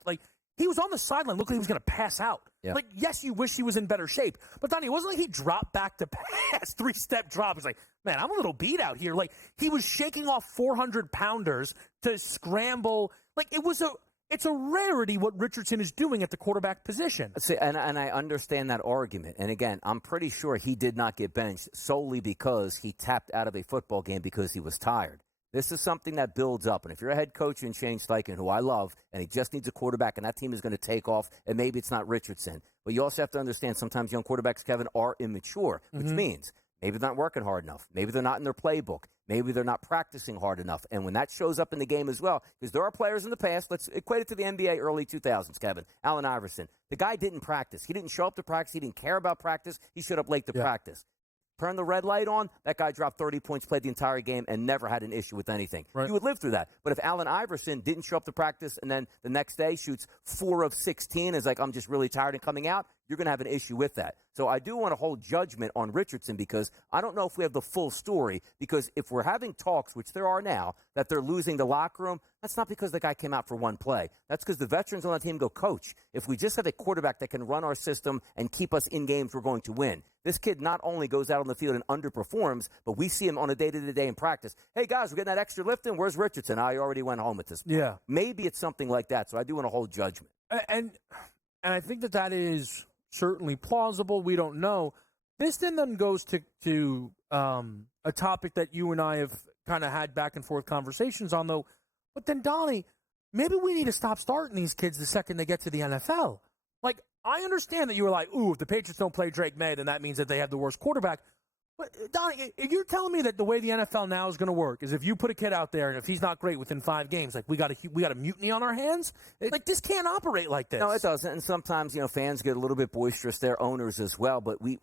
he was on the sideline, looked like he was going to pass out. Yeah. Yes, you wish he was in better shape. But, Donnie, it wasn't like he dropped back to pass, 3-step drop. He's like, man, I'm a little beat out here. He was shaking off 400-pounders to scramble. It's a rarity what Richardson is doing at the quarterback position. See, and I understand that argument. And again, I'm pretty sure he did not get benched solely because he tapped out of a football game because he was tired. This is something that builds up. And if you're a head coach in Shane Steichen, who I love, and he just needs a quarterback, and that team is going to take off, and maybe it's not Richardson. But you also have to understand sometimes young quarterbacks, Kevin, are immature, which means maybe they're not working hard enough. Maybe they're not in their playbook. Maybe they're not practicing hard enough. And when that shows up in the game as well, because there are players in the past, let's equate it to the NBA early 2000s, Kevin. Allen Iverson. The guy didn't practice. He didn't show up to practice. He didn't care about practice. He showed up late to practice. Turn the red light on, that guy dropped 30 points, played the entire game, and never had an issue with anything. Right. You would live through that. But if Allen Iverson didn't show up to practice and then the next day shoots 4 of 16 is like, I'm just really tired and coming out, you're going to have an issue with that. So I do want to hold judgment on Richardson because I don't know if we have the full story, because if we're having talks, which there are now, that they're losing the locker room, that's not because the guy came out for one play. That's because the veterans on the team go, Coach, if we just have a quarterback that can run our system and keep us in games, we're going to win. This kid not only goes out on the field and underperforms, but we see him on a day-to-day in practice. Hey, guys, we're getting that extra lift in. Where's Richardson? I already went home at this point. Yeah. Maybe it's something like that, so I do want to hold judgment. And I think that is certainly plausible. We don't know. This then goes to a topic that you and I have kind of had back and forth conversations on, though. But then, Donnie, maybe we need to stop starting these kids the second they get to the NFL. I understand that you were like, ooh, if the Patriots don't play Drake May, then that means that they have the worst quarterback. But, Donnie, if you're telling me that the way the NFL now is going to work is if you put a kid out there and if he's not great within 5 games, we got a mutiny on our hands? This can't operate like this. No, it doesn't. And sometimes, fans get a little bit boisterous, their owners as well. But we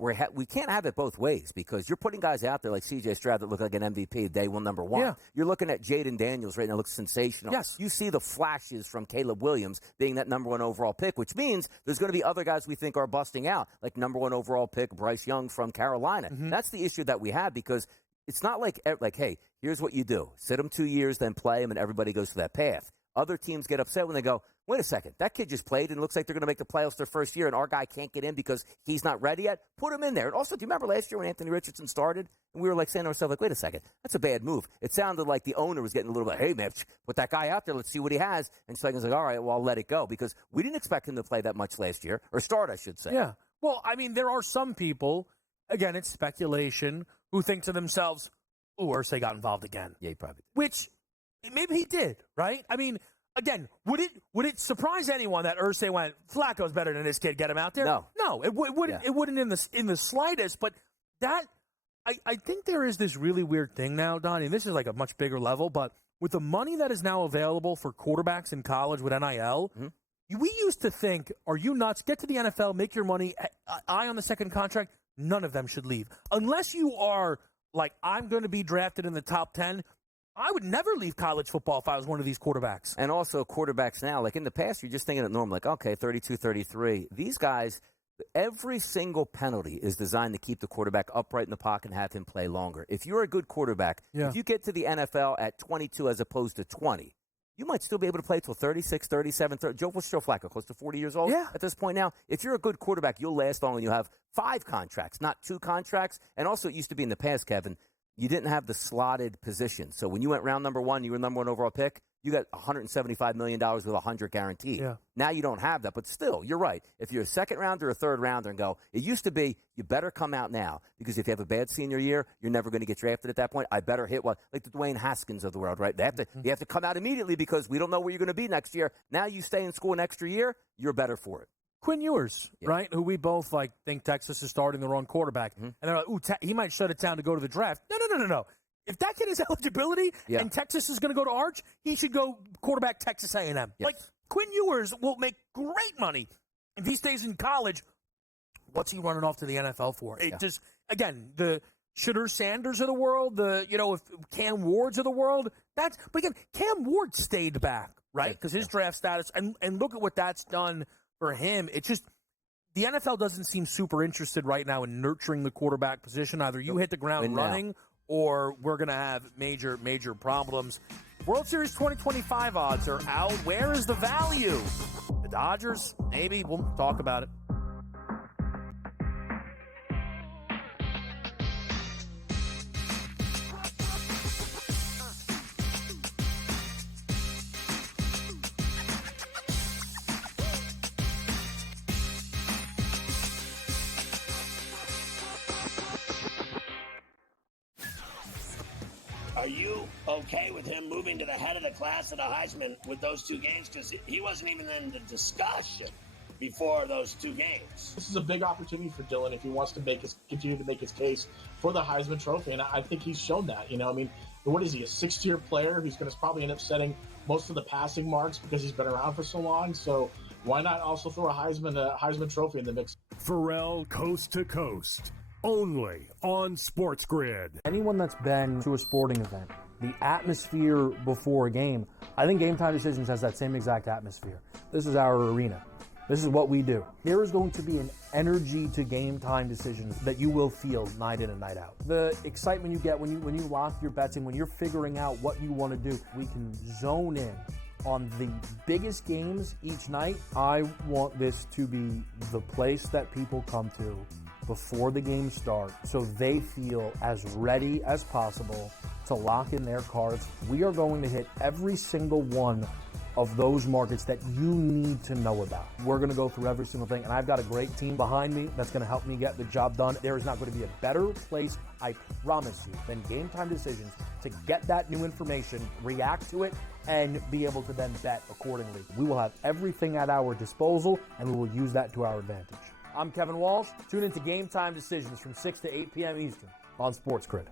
can't have it both ways, because you're putting guys out there like C.J. Stroud that look like an MVP day one, number one. Yeah. You're looking at Jaden Daniels right now, looks sensational. Yes. You see the flashes from Caleb Williams being that number 1 overall pick, which means there's going to be other guys we think are busting out, like number 1 overall pick Bryce Young from Carolina. Mm-hmm. That's the issue that we have, because it's not like, hey, here's what you do. Sit them 2 years, then play them, and everybody goes to that path. Other teams get upset when they go, wait a second, that kid just played and it looks like they're going to make the playoffs their first year, and our guy can't get in because he's not ready yet. Put him in there. And also, do you remember last year when Anthony Richardson started? And we were saying to ourselves, wait a second, that's a bad move. It sounded like the owner was getting a little bit, hey, man, put that guy out there. Let's see what he has. And Steigen's like, all right, well, I'll let it go, because we didn't expect him to play that much last year, or start, I should say. Yeah. Well, there are some people, again, it's speculation, who think to themselves, ooh, Irsay got involved again. Yeah, he probably did. Which, maybe he did, right? Again, would it surprise anyone that Irsay went, Flacco's better than this kid, get him out there? No, it wouldn't. Yeah. It wouldn't in the slightest. But that, I think there is this really weird thing now, Donnie, and this is a much bigger level, but with the money that is now available for quarterbacks in college with NIL, We used to think, are you nuts? Get to the NFL, make your money, eye on the second contract. None of them should leave. Unless you are like, I'm going to be drafted in the top 10, I would never leave college football if I was one of these quarterbacks. And also quarterbacks now, like in the past, you're just thinking at normal, like, okay, 32, 33. These guys, every single penalty is designed to keep the quarterback upright in the pocket and have him play longer. If you're a good quarterback, if you get to the NFL at 22 as opposed to 20, you might still be able to play till 36, 37, 30. Joe Flacco, close to 40 years old at this point now. If you're a good quarterback, you'll last long and you'll have 5 contracts, not 2 contracts. And also, it used to be in the past, Kevin, you didn't have the slotted position. So when you went round number 1, you were number 1 overall pick, you got $175 million with $100 guaranteed. Yeah. Now you don't have that, but still, you're right. If you're a second rounder or a third rounder and go, it used to be, you better come out now because if you have a bad senior year, you're never going to get drafted at that point. I better hit one, like the Dwayne Haskins of the world, right? You have to come out immediately because we don't know where you're going to be next year. Now you stay in school an extra year, you're better for it. Quinn Ewers, right, who we both think Texas is starting the wrong quarterback. And they're like, ooh, he might shut it down to go to the draft. No. If that kid has eligibility and Texas is going to go to Arch, he should go quarterback Texas A&M. Yes. Like, Quinn Ewers will make great money. If he stays in college, what's he running off to the NFL for? It just, again, the Shedeur Sanders of the world, if Cam Ward's of the world, but again, Cam Ward stayed back, right? Because his draft status, and look at what that's done for him. It's just, the NFL doesn't seem super interested right now in nurturing the quarterback position. Either you hit the ground running or we're going to have major, major problems. World Series 2025 odds are out. Where is the value? The Dodgers? Maybe. We'll talk about it. Are you okay with him moving to the head of the class at a Heisman with those 2 games? Because he wasn't even in the discussion before those 2 games. This is a big opportunity for Dylan if he wants to continue to make his case for the Heisman Trophy, and I think he's shown that. What is he, a 6th-tier player who's going to probably end up setting most of the passing marks because he's been around for so long? So why not also throw a Heisman Trophy in the mix? Pharrell Coast to Coast. Only on SportsGrid. Anyone that's been to a sporting event, the atmosphere before a game, I think Game Time Decisions has that same exact atmosphere. This is our arena. This is what we do. There is going to be an energy to Game Time Decisions that you will feel night in and night out. The excitement you get when you lock your bets in, when you're figuring out what you want to do, we can zone in on the biggest games each night. I want this to be the place that people come to before the game starts so they feel as ready as possible to lock in their cards. We are going to hit every single one of those markets that you need to know about. We're going to go through every single thing, and I've got a great team behind me that's going to help me get the job done. There is not going to be a better place, I promise you, than Game Time Decisions to get that new information, react to it, and be able to then bet accordingly. We will have everything at our disposal, and we will use that to our advantage. I'm Kevin Walsh. Tune into Game Time Decisions from 6 to 8 p.m. Eastern on SportsGrid.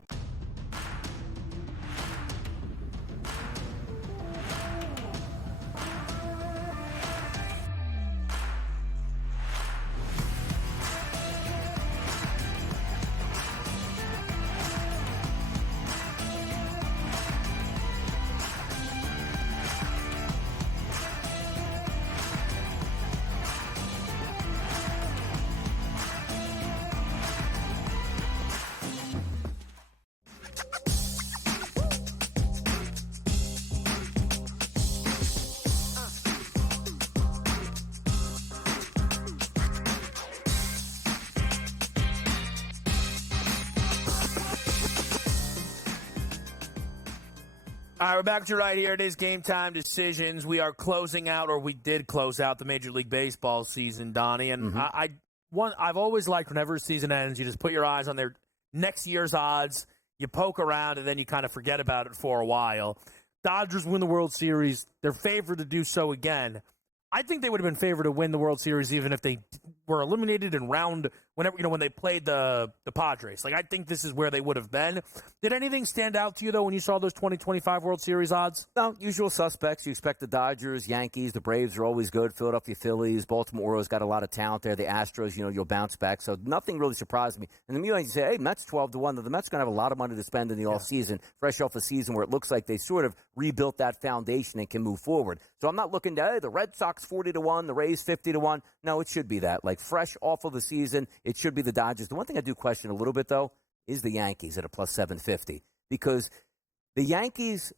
All right, we're back to right here. It is Game Time Decisions. We are closing out, or we did close out, the Major League Baseball season, Donnie. And I've always liked whenever a season ends, you just put your eyes on their next year's odds, you poke around, and then you kind of forget about it for a while. Dodgers win the World Series. They're favored to do so again. I think they would have been favored to win the World Series even if they were eliminated in round when they played the Padres. Like, I think this is where they would have been. Did anything stand out to you, though, when you saw those 2025 World Series odds? No, usual suspects. You expect the Dodgers, Yankees, the Braves are always good. Philadelphia Phillies, Baltimore Orioles got a lot of talent there. The Astros, you'll bounce back. So nothing really surprised me. And then you say, hey, Mets 12-1. The Mets going to have a lot of money to spend in the offseason, fresh off a season where it looks like they sort of rebuilt that foundation and can move forward. So I'm not looking to, hey, the Red Sox 40-1, the Rays 50-1. No, it should be that. Like, fresh off of a season, it should be the Dodgers. The one thing I do question a little bit, though, is the Yankees at a plus 750, because the Yankees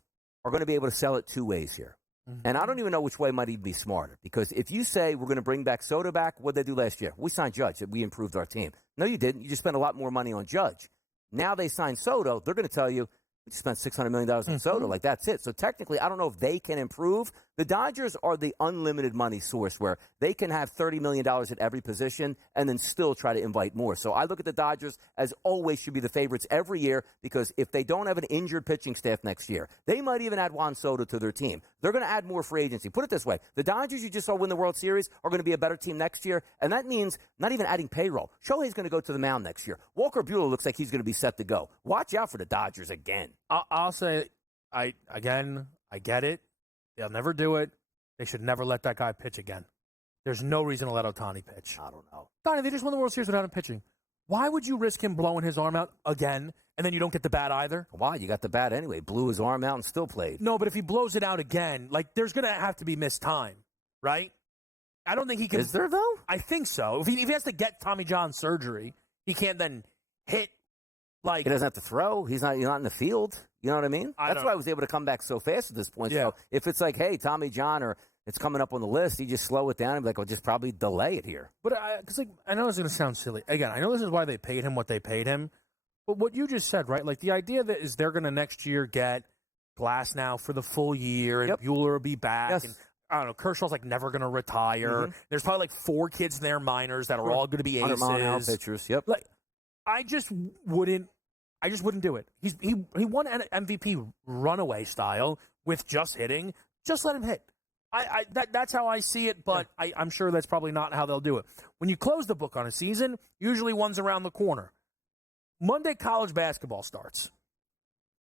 are going to be able to sell it two ways here. Mm-hmm. And I don't even know which way might even be smarter, because if you say we're going to bring back Soto back, what did they do last year? We signed Judge. We improved our team. No, you didn't. You just spent a lot more money on Judge. Now they signed Soto. They're going to tell you, we spent $600 million on Soto. Like, that's it. So technically, I don't know if they can improve. The Dodgers are the unlimited money source where they can have $30 million at every position and then still try to invite more. So I look at the Dodgers as always should be the favorites every year, because if they don't have an injured pitching staff next year, they might even add Juan Soto to their team. They're going to add more free agency. Put it this way. The Dodgers you just saw win the World Series are going to be a better team next year, and that means not even adding payroll. Shohei's going to go to the mound next year. Walker Buehler looks like he's going to be set to go. Watch out for the Dodgers again. I'll say, I get it. They'll never do it. They should never let that guy pitch again. There's no reason to let Ohtani pitch. I don't know. Ohtani, they just won the World Series without him pitching. Why would you risk him blowing his arm out again, and then you don't get the bat either? Why? You got the bat anyway. Blew his arm out and still played. No, but if he blows it out again, like, there's going to have to be missed time, right? I don't think he can. Is there, though? I think so. If he has to get Tommy John surgery, he can't then hit. Like, he doesn't have to throw. You're not in the field. You know what I mean? That's why I was able to come back so fast at this point. Yeah. So if it's like, hey, Tommy John, or it's coming up on the list, you just slow it down and be like, I'll just probably delay it here. But I know it's going to sound silly. Again, I know this is why they paid him what they paid him. But what you just said, right? Like, the idea that is they're going to next year get Glass now for the full year, and Buehler will be back. Yes. And I don't know, Kershaw's like never going to retire. Mm-hmm. There's probably like 4 kids in there, minors, that are all going to be aces. 100-mile-an-hour pitchers. Yep. Like, I just wouldn't do it. He won an MVP runaway style with just hitting. Just let him hit. That's how I see it, but I'm sure that's probably not how they'll do it. When you close the book on a season, usually one's around the corner. Monday, college basketball starts.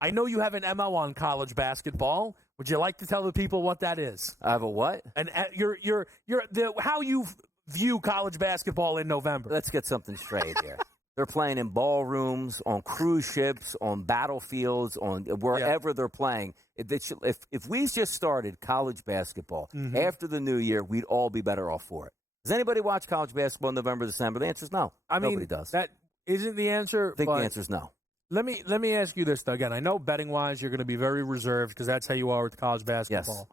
I know you have an MO on college basketball. Would you like to tell the people what that is? I have a what? And how you view college basketball in November. Let's get something straight here. They're playing in ballrooms, on cruise ships, on battlefields, on wherever they're playing. If we just started college basketball after the new year, we'd all be better off for it. Does anybody watch college basketball in November, December? The answer is no. Nobody does. That isn't the answer. I think the answer is no. Let me ask you this, though. Again, I know betting-wise you're going to be very reserved because that's how you are with college basketball.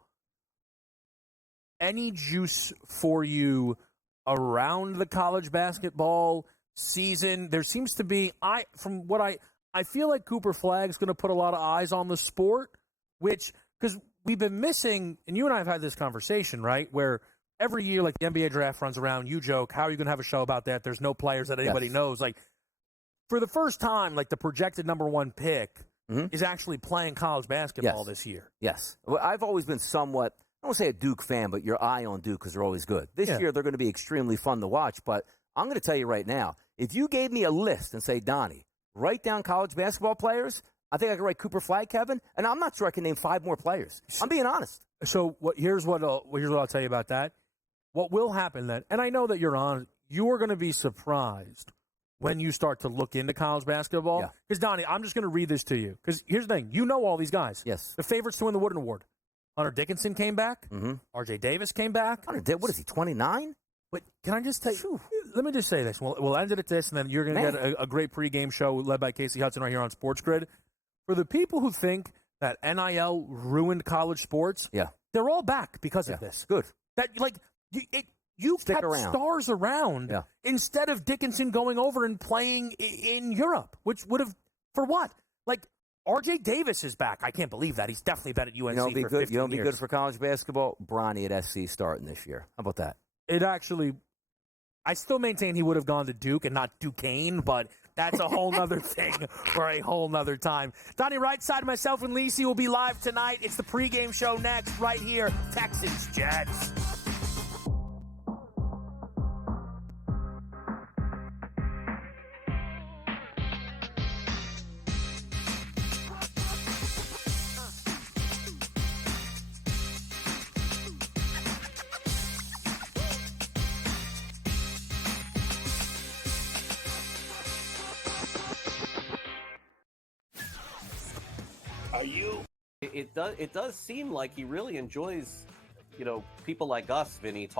Yes. Any juice for you around the college basketball season? There seems to be, I feel like Cooper Flagg's going to put a lot of eyes on the sport, because we've been missing, and you and I have had this conversation, right, where every year, like, the NBA draft runs around, you joke, how are you going to have a show about that? There's no players that anybody knows. Like, for the first time, like, the projected number 1 pick is actually playing college basketball this year. Yes. Well, I've always been somewhat, I don't say a Duke fan, but your eye on Duke because they're always good. This year, they're going to be extremely fun to watch, but I'm going to tell you right now, if you gave me a list and say, Donnie, write down college basketball players, I think I could write Cooper Flagg, Kevin, and I'm not sure I can name 5 more players. I'm being honest. So here's what I'll tell you about that. What will happen then, and I know that you're on, you are going to be surprised when you start to look into college basketball. Because, Donnie, I'm just going to read this to you. Because here's the thing. You know all these guys. Yes. The favorites to win the Wooden Award. Hunter Dickinson came back. R.J. Davis came back. What is he, 29? But can I just tell you, let me just say this. We'll end it at this, and then you're going to get a great pregame show led by Casey Hudson right here on SportsGrid. For the people who think that NIL ruined college sports, they're all back because of this. Good. That, like, you Stick kept around. stars around instead of Dickinson going over and playing in Europe, which would have, for what? Like, R.J. Davis is back. I can't believe that. He's definitely been at UNC for 15 years. You know, be good for college basketball? Bronny at SC starting this year. How about that? It actually, I still maintain he would have gone to Duke and not Duquesne, but that's a whole nother thing for a whole nother time. Donnie Rightside, myself, and Lisi will be live tonight. It's the pregame show next, right here, Texans Jets. Are you? It does seem like he really enjoys, people like us, Vinny,